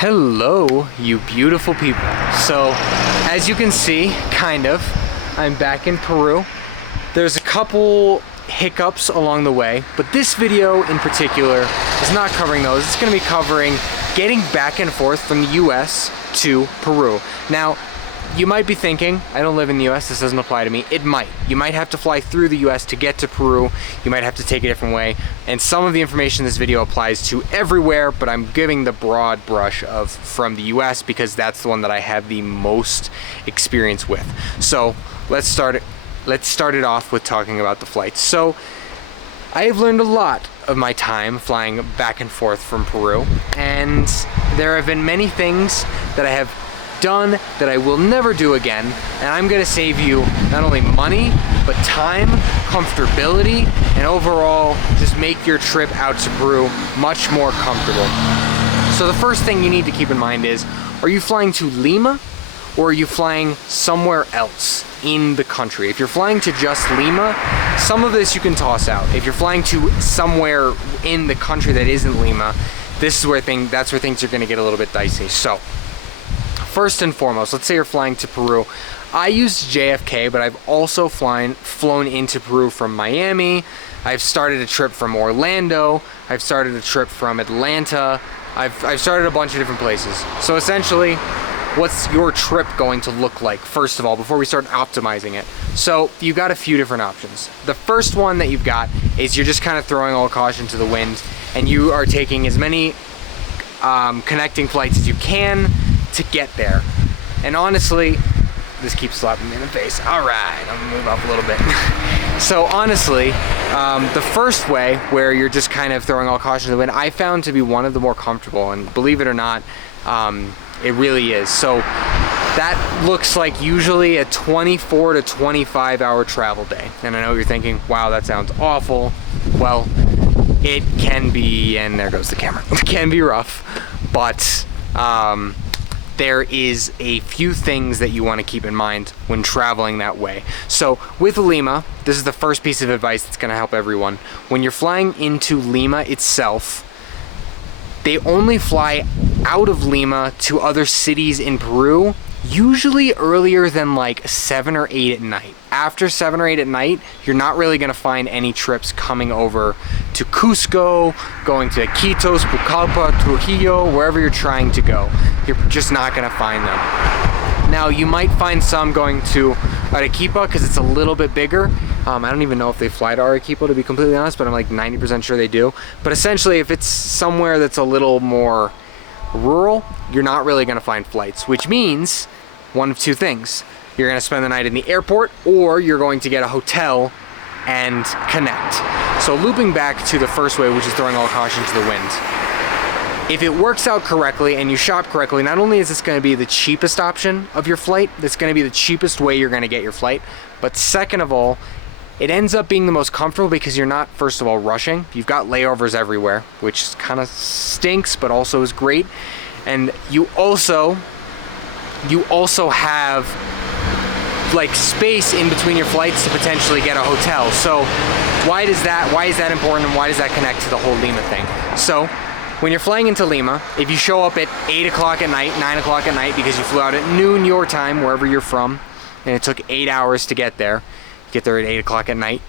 Hello, you beautiful people. So, as you can see, I'm back in Peru. There's a couple hiccups along the way, but this video in particular is not covering those. It's going to be covering getting back and forth from the US to Peru. Now, you might be thinking, I don't live in the US, this doesn't apply to me. It might. You might have to fly through the US to get to Peru. You might have to take a different way. And some of the information in this video applies to everywhere, but I'm giving the broad brush of from the US because that's the one that I have the most experience with. So let's start it off with talking about the flights. So I have learned a lot of my time flying back and forth from Peru, and there have been many things that I have done that I will never do again, and I'm gonna save you not only money, but time, comfortability, and overall just make your trip out to Peru much more comfortable. So the first thing you need to keep in mind is, are you flying to Lima or are you flying somewhere else in the country? If you're flying to just Lima, some of this you can toss out. If you're flying to somewhere in the country that isn't Lima, that's where things are gonna get a little bit dicey. So first and foremost, let's say you're flying to Peru. I used JFK, but I've also flown into Peru from Miami. I've started a trip from Orlando. I've started a trip from Atlanta. I've started a bunch of different places. So essentially, what's your trip going to look like, first of all, before we start optimizing it? So you've got a few different options. The first one that you've got is you're just kind of throwing all caution to the wind, and you are taking as many connecting flights as you can to get there. And honestly, this keeps slapping me in the face. All right, I'm gonna move up a little bit. So honestly, the first way, where you're just kind of throwing all caution to the wind, I found to be one of the more comfortable, and believe it or not, it really is. So that looks like usually a 24 to 25 hour travel day. And I know you're thinking, wow, that sounds awful. Well, it can be, and there goes the camera. It can be rough, but there is a few things that you want to keep in mind when traveling that way. So with Lima, this is the first piece of advice that's going to help everyone. When you're flying into Lima itself, they only fly out of Lima to other cities in Peru, usually earlier than like 7 or 8 at night. After 7 or 8 at night, you're not really going to find any trips coming over to Cusco, going to Iquitos, Pucallpa, Trujillo, wherever you're trying to go. You're just not going to find them. Now, you might find some going to Arequipa because it's a little bit bigger. I don't even know if they fly to Arequipa, to be completely honest, but I'm like 90% sure they do. But essentially, if it's somewhere that's a little more rural, you're not really going to find flights, which means one of two things. You're going to spend the night in the airport, or you're going to get a hotel and connect. So looping back to the first way, which is throwing all caution to the wind. If it works out correctly and you shop correctly, not only is this going to be the cheapest option of your flight, that's going to be the cheapest way you're going to get your flight, but second of all, it ends up being the most comfortable because you're not, first of all, rushing. You've got layovers everywhere, which kind of stinks, but also is great. And you also have like space in between your flights to potentially get a hotel. So why is that important, and why does that connect to the whole Lima thing? So when you're flying into Lima, if you show up at 8 o'clock at night, 9 o'clock at night, because you flew out at noon your time, wherever you're from, and it took 8 hours to get there, at 8 o'clock at night,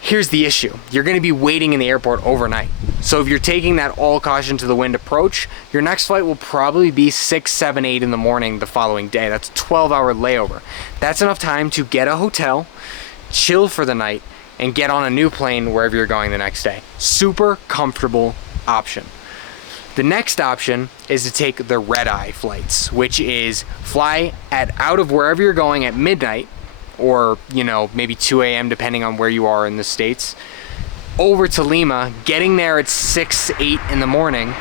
here's the issue. You're going to be waiting in the airport overnight. So if you're taking that all caution to the wind approach, your next flight will probably be 6, 7, 8 in the morning the following day. That's a 12-hour layover. That's enough time to get a hotel, chill for the night, and get on a new plane wherever you're going the next day. Super comfortable option. The next option is to take the red-eye flights, which is fly out of wherever you're going at midnight, or maybe 2 a.m. depending on where you are in the States, over to Lima, getting there at 6, 8 in the morning,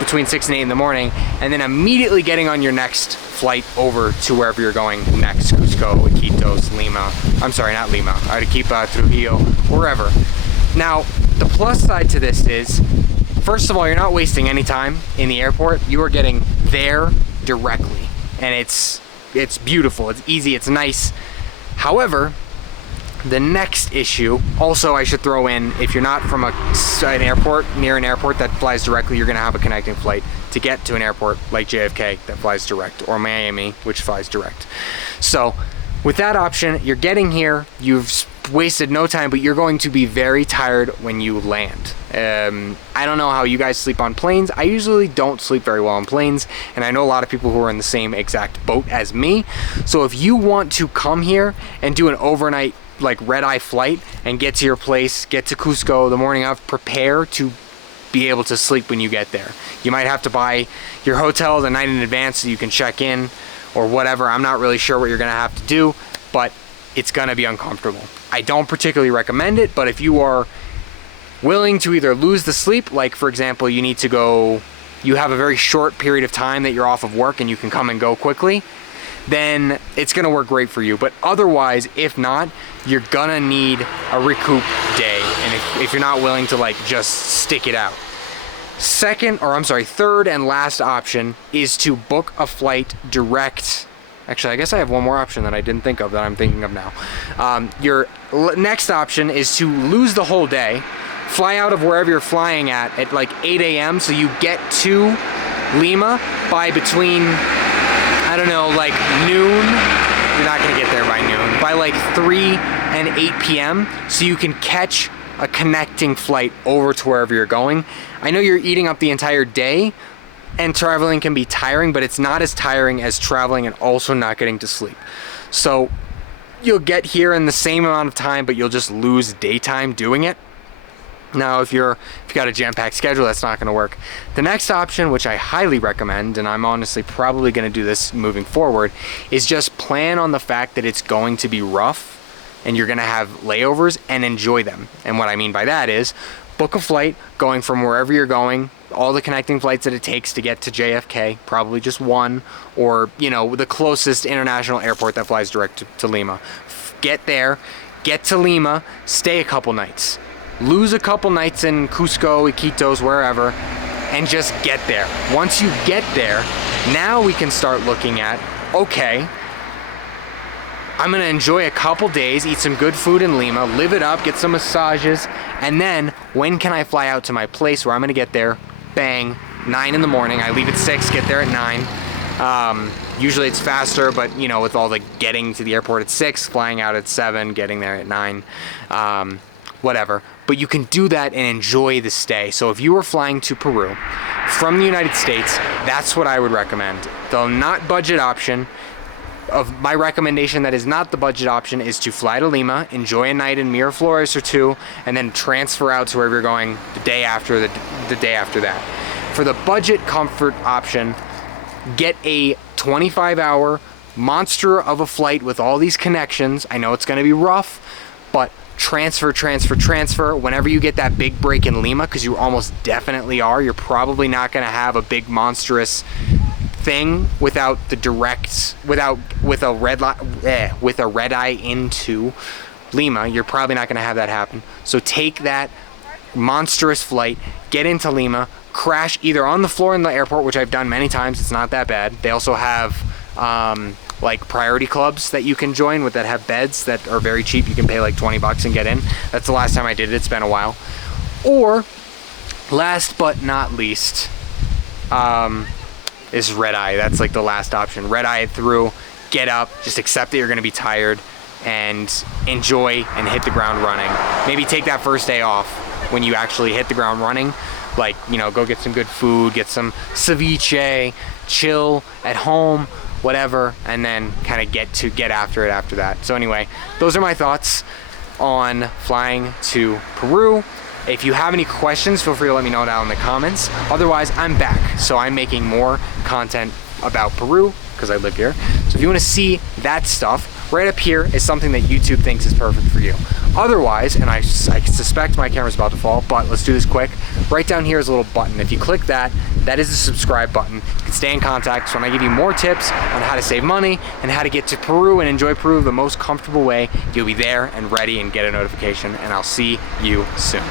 between 6 and 8 in the morning, and then immediately getting on your next flight over to wherever you're going next, Cusco, Iquitos, Lima. I'm sorry, not Lima, Arequipa, Trujillo, wherever. Now, the plus side to this is, first of all, you're not wasting any time in the airport. You are getting there directly, and it's beautiful, it's easy, it's nice. However, the next issue, also I should throw in, if you're not from an airport, near an airport that flies directly, you're gonna have a connecting flight to get to an airport like JFK that flies direct, or Miami, which flies direct. So with that option, you're getting here, you've wasted no time, but you're going to be very tired when you land. I don't know how you guys sleep on planes. I usually don't sleep very well on planes, and I know a lot of people who are in the same exact boat as me. So if you want to come here and do an overnight like red-eye flight and get to your place, get to Cusco the morning of, prepare to be able to sleep when you get there. You might have to buy your hotel the night in advance so you can check in or whatever. I'm not really sure what you're gonna have to do, but it's gonna be uncomfortable. I don't particularly recommend it, but if you are willing to either lose the sleep, like for example, you need to go, you have a very short period of time that you're off of work and you can come and go quickly, then it's gonna work great for you. But otherwise, if not, you're gonna need a recoup day, and if you're not willing to like just stick it out. Third and last option is to book a flight direct. Actually, I guess I have one more option that I didn't think of that I'm thinking of now. Your next option is to lose the whole day, fly out of wherever you're flying at like 8 a.m. so you get to Lima by between, I don't know, like noon. You're not gonna get there by noon. By like 3 and 8 p.m. so you can catch a connecting flight over to wherever you're going. I know you're eating up the entire day, and traveling can be tiring, but it's not as tiring as traveling and also not getting to sleep. So you'll get here in the same amount of time, but you'll just lose daytime doing it. Now, if you've got a jam-packed schedule, that's not gonna work. The next option, which I highly recommend, and I'm honestly probably gonna do this moving forward, is just plan on the fact that it's going to be rough and you're gonna have layovers and enjoy them. And what I mean by that is book a flight going from wherever you're going, all the connecting flights that it takes to get to JFK, probably just one, or you know, the closest international airport that flies direct to Lima. Get there, get to Lima, stay a couple nights. Lose a couple nights in Cusco, Iquitos, wherever, and just get there. Once you get there, now we can start looking at, okay, I'm gonna enjoy a couple days, eat some good food in Lima, live it up, get some massages, and then when can I fly out to my place where I'm gonna get there, bang, 9 in the morning. I leave at 6, get there at 9. Usually it's faster, but you know, with all the getting to the airport at 6, flying out at 7, getting there at 9, whatever. But you can do that and enjoy the stay. So if you were flying to Peru from the United States, that's what I would recommend. The not budget option of my recommendation that is not the budget option is to fly to Lima, enjoy a night in Miraflores or 2, and then transfer out to wherever you're going the day after the day after that. For the budget comfort option, get a 25-hour monster of a flight with all these connections. I know it's gonna be rough, but transfer. Whenever you get that big break in Lima, because you almost definitely are, you're probably not gonna have a big monstrous thing without the direct, with a red eye into Lima. You're probably not gonna have that happen. So take that monstrous flight, get into Lima, crash either on the floor in the airport, which I've done many times, it's not that bad. They also have like priority clubs that you can join with that have beds that are very cheap. You can pay like 20 bucks and get in. That's the last time I did it, it's been a while. Or last but not least, is red eye. That's like the last option. Red eye it through, get up, just accept that you're gonna be tired and enjoy and hit the ground running. Maybe take that first day off when you actually hit the ground running. Like, you know, go get some good food, get some ceviche, chill at home, whatever, and then kind of get after it after that. So anyway, those are my thoughts on flying to Peru. If you have any questions, feel free to let me know down in the comments. Otherwise, I'm back. So I'm making more content about Peru because I live here. So if you want to see that stuff, right up here is something that YouTube thinks is perfect for you. Otherwise, and I suspect my camera's about to fall, but let's do this quick. Right down here is a little button. If you click that, that is the subscribe button. You can stay in contact. So when I give you more tips on how to save money and how to get to Peru and enjoy Peru the most comfortable way, you'll be there and ready and get a notification, and I'll see you soon.